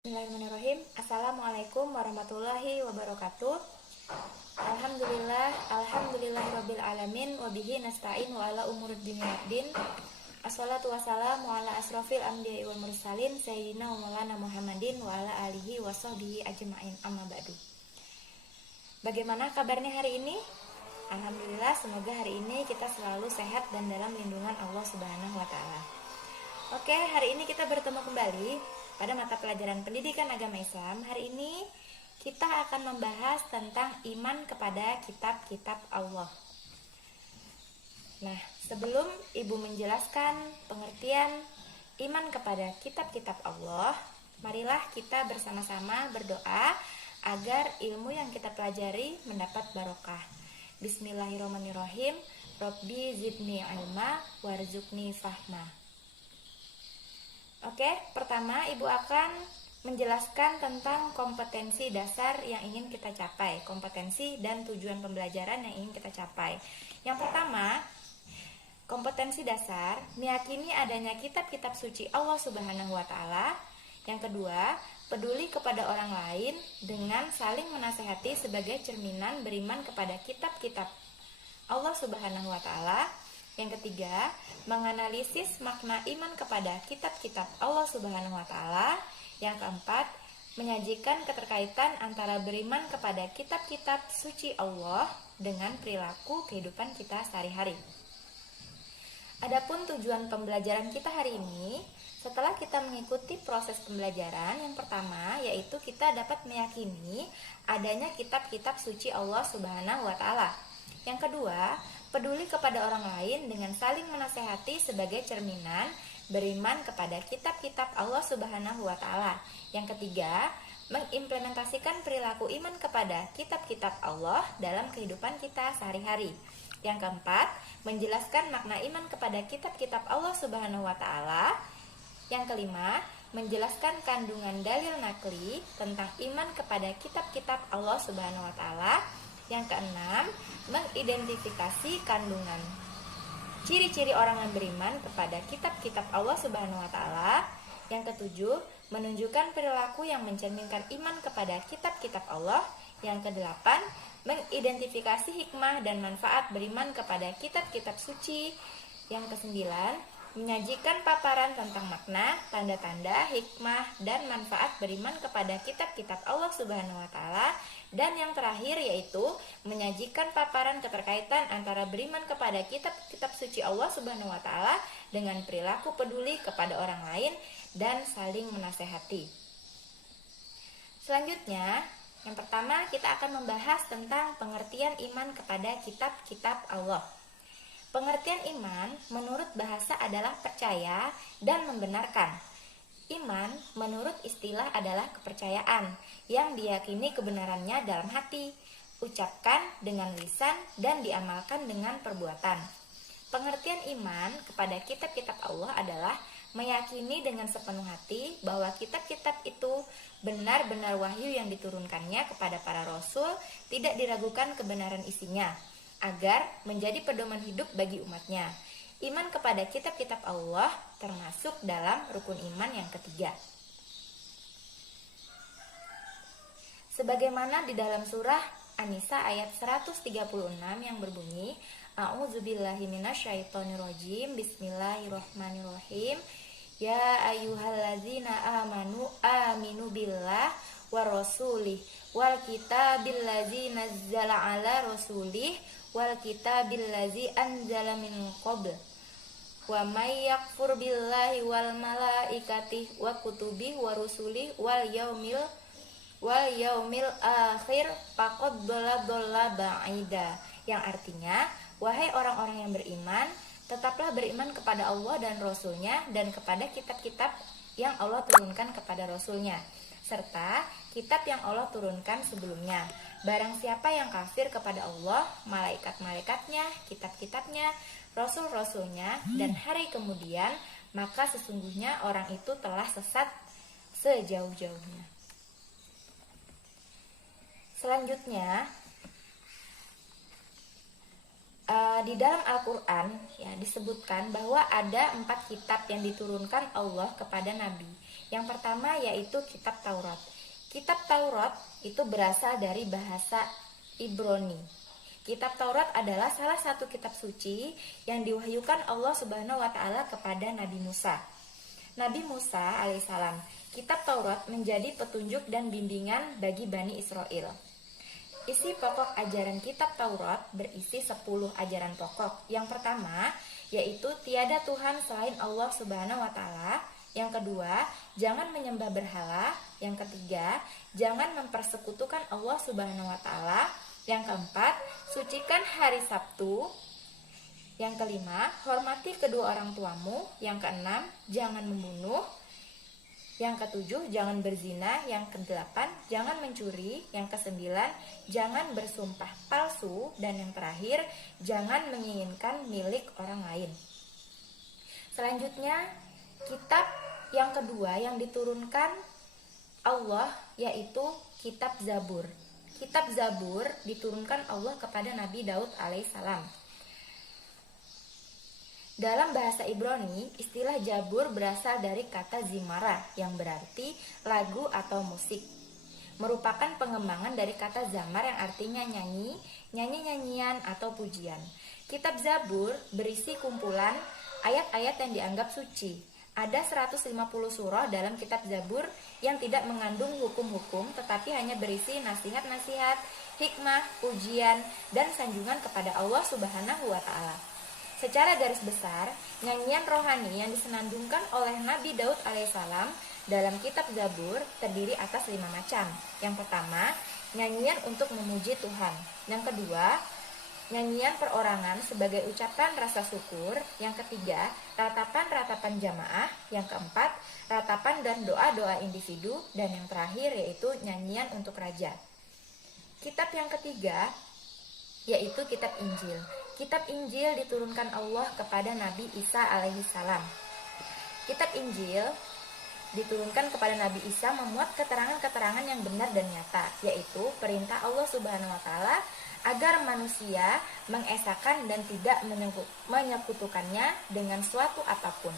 Bismillahirrahmanirrahim. Assalamualaikum warahmatullahi wabarakatuh. Alhamdulillahirabbil alamin wa bihi nasta'in wa ala umurid dunya waddin. Assalatu wassalamu ala asrofil anbiya'i wal mursalin sayyidina wa maulana Muhammadin wa ala alihi wa sahbihi ajma'in, amma ba'du. Bagaimana kabarnya hari ini? Alhamdulillah, semoga hari ini kita selalu sehat dan dalam lindungan Allah Subhanahu wa taala. Oke, hari ini kita bertemu kembali pada mata pelajaran pendidikan agama Islam. Hari ini kita akan membahas tentang iman kepada kitab-kitab Allah. Nah, sebelum Ibu menjelaskan pengertian iman kepada kitab-kitab Allah, marilah kita bersama-sama berdoa agar ilmu yang kita pelajari mendapat barokah. Bismillahirrahmanirrahim. Rabbi zidni ilma warzuqni fahma. Oke, pertama Ibu akan menjelaskan tentang kompetensi dasar yang ingin kita capai, kompetensi dan tujuan pembelajaran yang ingin kita capai. Yang pertama, kompetensi dasar meyakini adanya kitab-kitab suci Allah Subhanahu wa taala. Yang kedua, peduli kepada orang lain dengan saling menasehati sebagai cerminan beriman kepada kitab-kitab Allah Subhanahu wa taala. Yang ketiga, menganalisis makna iman kepada kitab-kitab Allah Subhanahu wa taala. Yang keempat, menyajikan keterkaitan antara beriman kepada kitab-kitab suci Allah dengan perilaku kehidupan kita sehari-hari. Adapun tujuan pembelajaran kita hari ini, setelah kita mengikuti proses pembelajaran, yang pertama yaitu kita dapat meyakini adanya kitab-kitab suci Allah Subhanahu wa taala. Yang kedua, peduli kepada orang lain dengan saling menasehati sebagai cerminan beriman kepada kitab-kitab Allah Subhanahu wa taala. Yang ketiga, mengimplementasikan perilaku iman kepada kitab-kitab Allah dalam kehidupan kita sehari-hari. Yang keempat, menjelaskan makna iman kepada kitab-kitab Allah Subhanahu wa taala. Yang kelima, menjelaskan kandungan dalil nakli tentang iman kepada kitab-kitab Allah Subhanahu wa taala. Yang keenam, mengidentifikasi kandungan ciri-ciri orang yang beriman kepada kitab-kitab Allah Subhanahu wa taala. Yang ketujuh, menunjukkan perilaku yang mencerminkan iman kepada kitab-kitab Allah. Yang kedelapan, mengidentifikasi hikmah dan manfaat beriman kepada kitab-kitab suci. Yang kesembilan, menyajikan paparan tentang makna, tanda-tanda, hikmah, dan manfaat beriman kepada kitab-kitab Allah Subhanahu wa taala. Dan yang terakhir yaitu menyajikan paparan keterkaitan antara beriman kepada kitab-kitab suci Allah Subhanahu wa taala dengan perilaku peduli kepada orang lain dan saling menasehati. Selanjutnya, yang pertama kita akan membahas tentang pengertian iman kepada kitab-kitab Allah. Pengertian iman menurut bahasa adalah percaya dan membenarkan. Iman menurut istilah adalah kepercayaan yang diyakini kebenarannya dalam hati, ucapkan dengan lisan, dan diamalkan dengan perbuatan. Pengertian iman kepada kitab-kitab Allah adalah meyakini dengan sepenuh hati bahwa kitab-kitab itu benar-benar wahyu yang diturunkannya kepada para rasul, tidak diragukan kebenaran isinya, agar menjadi pedoman hidup bagi umatnya. Iman kepada kitab-kitab Allah termasuk dalam rukun iman yang ketiga. Sebagaimana di dalam surah An-Nisa ayat 136 yang berbunyi, A'udzubillahi minasyaitonirrajim, Bismillahirrahmanirrahim. Ya ayyuhallazina amanu aminu billah wa rasulih wal kitabil ladzi nazzala ala rasulih wal kitabil ladzi anzala min qabl wa may yakfur billahi wal malaikati wa kutubihi wa rusulihi wal yaumil akhir faqad dhalla ba'ida. Yang artinya, wahai orang-orang yang beriman, tetaplah beriman kepada Allah dan Rasulnya dan kepada kitab-kitab yang Allah turunkan kepada Rasulnya serta kitab yang Allah turunkan sebelumnya. Barang siapa yang kafir kepada Allah, malaikat-malaikatnya, kitab-kitabnya, rasul-rasulnya, dan hari kemudian, maka sesungguhnya orang itu telah sesat sejauh-jauhnya. Selanjutnya, di dalam Al-Quran disebutkan bahwa ada 4 kitab yang diturunkan Allah kepada Nabi. Yang pertama yaitu kitab Taurat. Kitab Taurat itu berasal dari bahasa Ibrani. Kitab Taurat adalah salah satu kitab suci yang diwahyukan Allah Subhanahu wa taala kepada Nabi Musa. Nabi Musa alaihissalam. Kitab Taurat menjadi petunjuk dan bimbingan bagi Bani Israel. Isi pokok ajaran kitab Taurat berisi 10 ajaran pokok. Yang pertama yaitu tiada Tuhan selain Allah Subhanahu wa taala. Yang kedua, jangan menyembah berhala. Yang ketiga, jangan mempersekutukan Allah Subhanahu wa taala. Yang keempat, sucikan hari Sabtu. Yang kelima, hormati kedua orang tuamu. Yang keenam, jangan membunuh. Yang ketujuh, jangan berzina. Yang kedelapan, jangan mencuri. Yang kesembilan, jangan bersumpah palsu. Dan yang terakhir, jangan menginginkan milik orang lain. Selanjutnya, kitab yang kedua yang diturunkan Allah yaitu kitab Zabur. Kitab Zabur diturunkan Allah kepada Nabi Daud alaihissalam. Dalam bahasa Ibrani, istilah Zabur berasal dari kata zimara yang berarti lagu atau musik. Merupakan pengembangan dari kata zamar yang artinya nyanyi, nyanyi-nyanyian atau pujian. Kitab Zabur berisi kumpulan ayat-ayat yang dianggap suci. Ada 150 surah dalam kitab Zabur yang tidak mengandung hukum-hukum tetapi hanya berisi nasihat-nasihat, hikmah, pujian, dan sanjungan kepada Allah Subhanahu wa taala. Secara garis besar, nyanyian rohani yang disenandungkan oleh Nabi Daud alaihissalam dalam kitab Zabur terdiri atas 5 macam. Yang pertama, nyanyian untuk memuji Tuhan. Yang kedua, nyanyian perorangan sebagai ucapan rasa syukur. Yang ketiga, ratapan-ratapan jamaah. Yang keempat, ratapan dan doa-doa individu. Dan yang terakhir yaitu nyanyian untuk raja. Kitab yang ketiga yaitu kitab Injil. Kitab Injil diturunkan Allah kepada Nabi Isa alaihissalam. Kitab Injil diturunkan kepada Nabi Isa memuat keterangan-keterangan yang benar dan nyata, yaitu perintah Allah Subhanahu wa taala agar manusia mengesahkan dan tidak menyekutukannya dengan suatu apapun.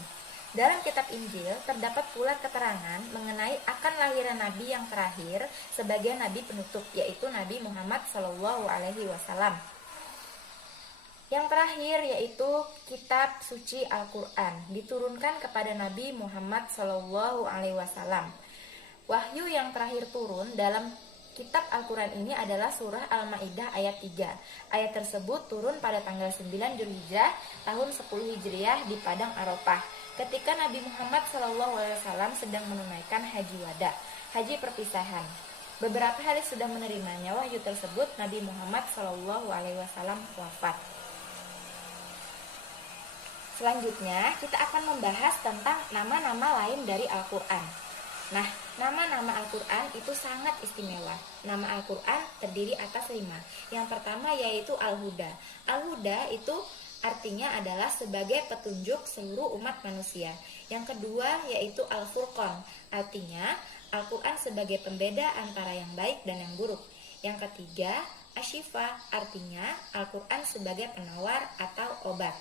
Dalam kitab Injil terdapat pula keterangan mengenai akan lahiran Nabi yang terakhir sebagai Nabi penutup, yaitu Nabi Muhammad SAW. Yang terakhir yaitu kitab suci Al-Quran diturunkan kepada Nabi Muhammad SAW. Wahyu yang terakhir turun dalam kitab Al-Quran ini adalah surah Al-Ma'idah ayat 3. Ayat tersebut turun pada tanggal 9 Dzulhijjah tahun 10 Hijriah di Padang Arafah, ketika Nabi Muhammad SAW sedang menunaikan haji wada, haji perpisahan. Beberapa hari sudah menerimanya wahyu tersebut, Nabi Muhammad SAW wafat. Selanjutnya kita akan membahas tentang nama-nama lain dari Al-Quran. Nah, nama-nama Al-Quran itu sangat istimewa. Nama Al-Quran terdiri atas 5. Yang pertama yaitu Al-Huda. Al-Huda itu artinya adalah sebagai petunjuk seluruh umat manusia. Yang kedua yaitu Al-Furqan. Artinya Al-Quran sebagai pembeda antara yang baik dan yang buruk. Yang ketiga Asyifa. Artinya Al-Quran sebagai penawar atau obat.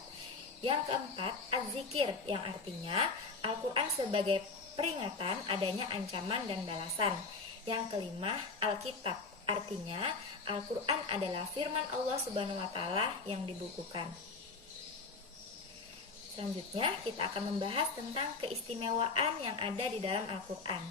Yang keempat Az-Zikir, yang artinya Al-Quran sebagai peringatan adanya ancaman dan balasan. Yang kelima Alkitab, artinya Al-Quran adalah firman Allah Subhanahu wa taala yang dibukukan. Selanjutnya kita akan membahas tentang keistimewaan yang ada di dalam Al-Quran.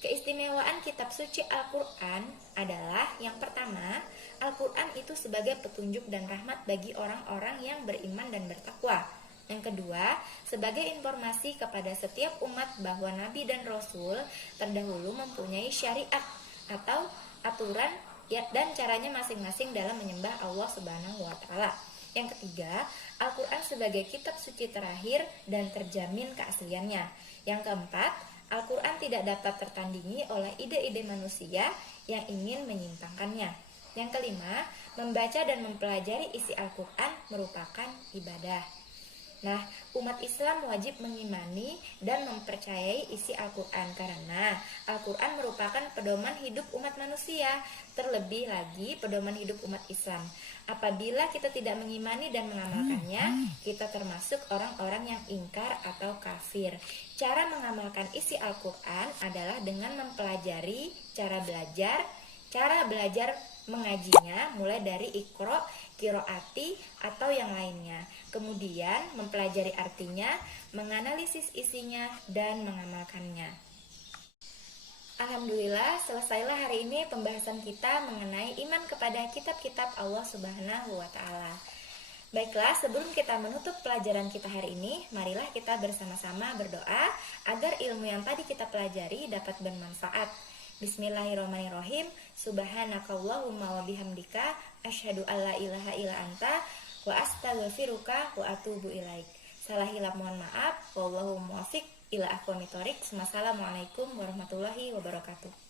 Keistimewaan kitab suci Al-Quran adalah yang pertama, Al-Quran itu sebagai petunjuk dan rahmat bagi orang-orang yang beriman dan bertakwa. Yang kedua, sebagai informasi kepada setiap umat bahwa Nabi dan Rasul terdahulu mempunyai syariat atau aturan dan caranya masing-masing dalam menyembah Allah Subhanahu wa taala. Yang ketiga, Al-Quran sebagai kitab suci terakhir dan terjamin keasliannya. Yang keempat, Al-Quran tidak dapat tertandingi oleh ide-ide manusia yang ingin menyimpangkannya. Yang kelima, membaca dan mempelajari isi Al-Quran merupakan ibadah. Nah, umat Islam wajib mengimani dan mempercayai isi Al-Quran karena Al-Quran merupakan pedoman hidup umat manusia, terlebih lagi pedoman hidup umat Islam. Apabila kita tidak mengimani dan mengamalkannya, kita termasuk orang-orang yang ingkar atau kafir. Cara mengamalkan isi Al-Quran adalah dengan mempelajari cara belajar mengajinya mulai dari Iqra, Qiraati, atau yang lainnya. Kemudian mempelajari artinya, menganalisis isinya, dan mengamalkannya. Alhamdulillah, selesailah hari ini pembahasan kita mengenai iman kepada kitab-kitab Allah Subhanahu wa Ta'ala. Baiklah, sebelum kita menutup pelajaran kita hari ini, marilah kita bersama-sama berdoa agar ilmu yang tadi kita pelajari dapat bermanfaat. Bismillahirrahmanirrahim. Subhanakallahumma wa bihamdika asyhadu alla ilaha illa anta wa astaghfiruka wa atubu ilaik. Salah hilap mohon maaf. Wallahu muwaffiq ila aqwamit thoriq. Wassalamualaikum warahmatullahi wabarakatuh.